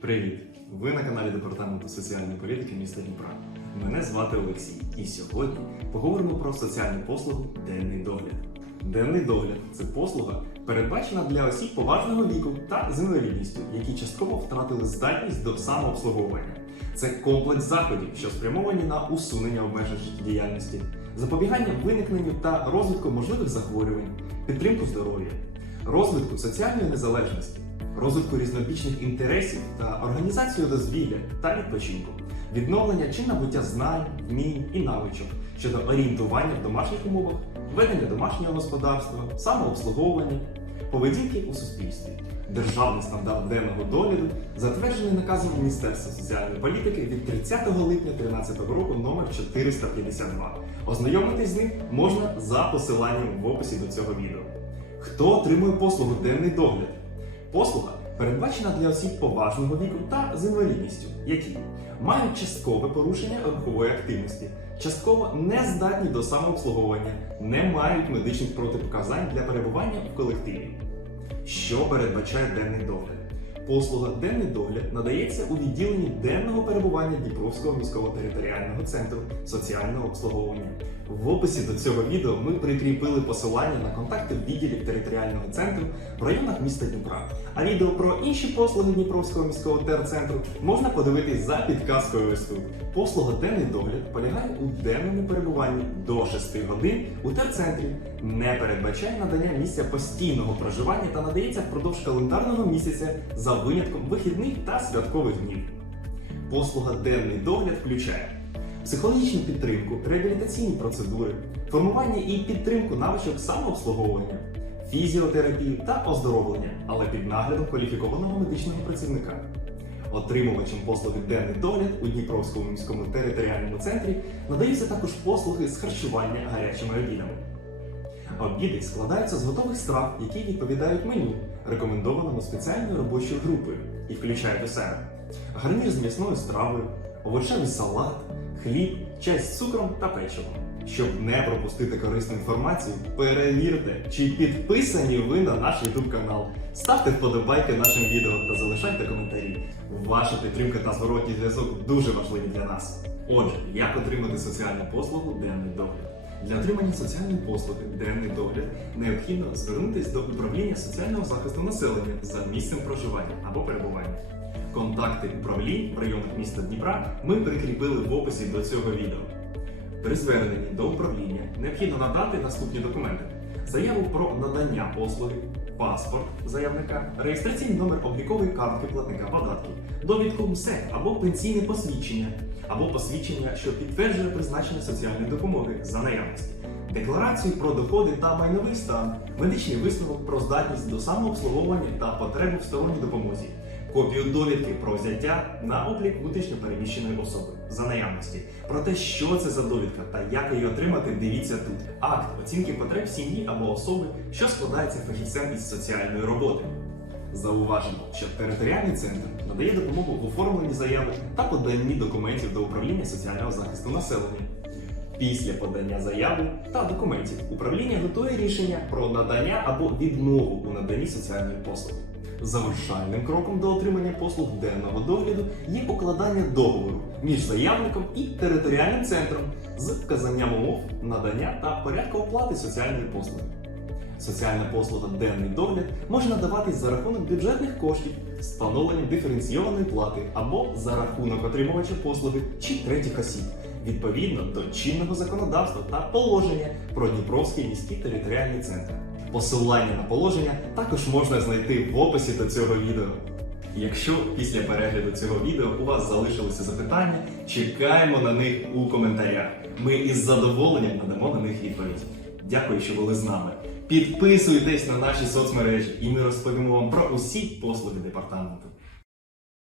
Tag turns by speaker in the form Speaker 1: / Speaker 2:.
Speaker 1: Привіт! Ви на каналі Департаменту соціальної політики міста Дніпра. Мене звати Олексій, і сьогодні поговоримо про соціальну послугу денний догляд. Денний догляд це послуга, передбачена для осіб поважного віку та з інвалідністю, які частково втратили здатність до самообслуговування. Це комплекс заходів, що спрямовані на усунення обмежень життєдіяльності, запобігання виникненню та розвитку можливих захворювань, підтримку здоров'я, розвитку соціальної незалежності, розвитку різнобічних інтересів та організацію дозвілля та відпочинку, відновлення чи набуття знань, вмінь і навичок щодо орієнтування в домашніх умовах, ведення домашнього господарства, самообслуговування, поведінки у суспільстві. Державний стандарт денного догляду затверджений наказом Міністерства соціальної політики від 30 липня 2013 року номер 452. Ознайомитись з ним можна за посиланням в описі до цього відео. Хто отримує послугу денний догляд? Послуга передбачена для осіб поважного віку та з інвалідністю, які мають часткове порушення рухової активності, частково не здатні до самообслуговування, не мають медичних протипоказань для перебування в колективі. Що передбачає денний догляд? Послуга денний догляд надається у відділенні денного перебування Дніпровського міського територіального центру соціального обслуговування. В описі до цього відео ми прикріпили посилання на контакти відділів територіального центру в районах міста Дніпра. А відео про інші послуги Дніпровського міського терцентру можна подивитись за підказкою ось. Послуга денний догляд полягає у денному перебуванні до 6 годин у терцентрі, не передбачає надання місця постійного проживання та надається впродовж календарного місяця за винятком вихідних та святкових днів. Послуга денний догляд включає психологічну підтримку, реабілітаційні процедури, формування і підтримку навичок самообслуговування, фізіотерапію та оздоровлення, але під наглядом кваліфікованого медичного працівника. Отримувачам послуги денний догляд у Дніпровському міському територіальному центрі надаються також послуги з харчування гарячими обідами. Обіди складаються з готових страв, які відповідають меню, рекомендованому спеціальною робочою групою, і включають у себе гарнір з м'ясною стравою, овочевий салат, хліб, чай з цукром та печивом. Щоб не пропустити корисну інформацію, перевірте, чи підписані ви на наш YouTube канал. Ставте вподобайки нашим відео та залишайте коментарі. Ваша підтримка та зворотній зв'язок дуже важливі для нас. Отже, як отримати соціальну послугу денний догляд? Для отримання соціальної послуги денний догляд необхідно звернутися до управління соціального захисту населення за місцем проживання або перебування. Контакти управлінь в районах міста Дніпра ми прикріпили в описі до цього відео. При зверненні до управління необхідно надати наступні документи: заяву про надання послуги, паспорт заявника, реєстраційний номер облікової картки платника податків, довідку МСЕК або пенсійне посвідчення, або посвідчення, що підтверджує призначення соціальної допомоги за наявності, декларацію про доходи та майновий стан, медичний висновок про здатність до самообслуговування та потребу в сторонній допомозі копію довідки про взяття на облік внутрішньопереміщеної особи за наявності. Про те, що це за довідка та як її отримати, дивіться тут. Акт оцінки потреб сім'ї або особи, що складається фахівцем із соціальної роботи. Зауважено, що територіальний центр надає допомогу в оформленні заяви та поданні документів до управління соціального захисту населення. Після подання заяви та документів управління готує рішення про надання або відмову у наданні соціальної послуги. Завершальним кроком до отримання послуг денного догляду є укладання договору між заявником і територіальним центром з вказанням умов надання та порядку оплати соціальної послуги. Соціальна послуга денний догляд може надаватись за рахунок бюджетних коштів, з встановленням диференційованої плати або за рахунок отримувача послуги чи третіх осіб, відповідно до чинного законодавства та положення про Дніпровський міський територіальний центр. Посилання на положення також можна знайти в описі до цього відео. Якщо після перегляду цього відео у вас залишилися запитання, чекаємо на них у коментарях. Ми із задоволенням надамо на них відповідь. Дякую, що були з нами. Підписуйтесь на наші соцмережі, і ми розповімо вам про усі послуги департаменту.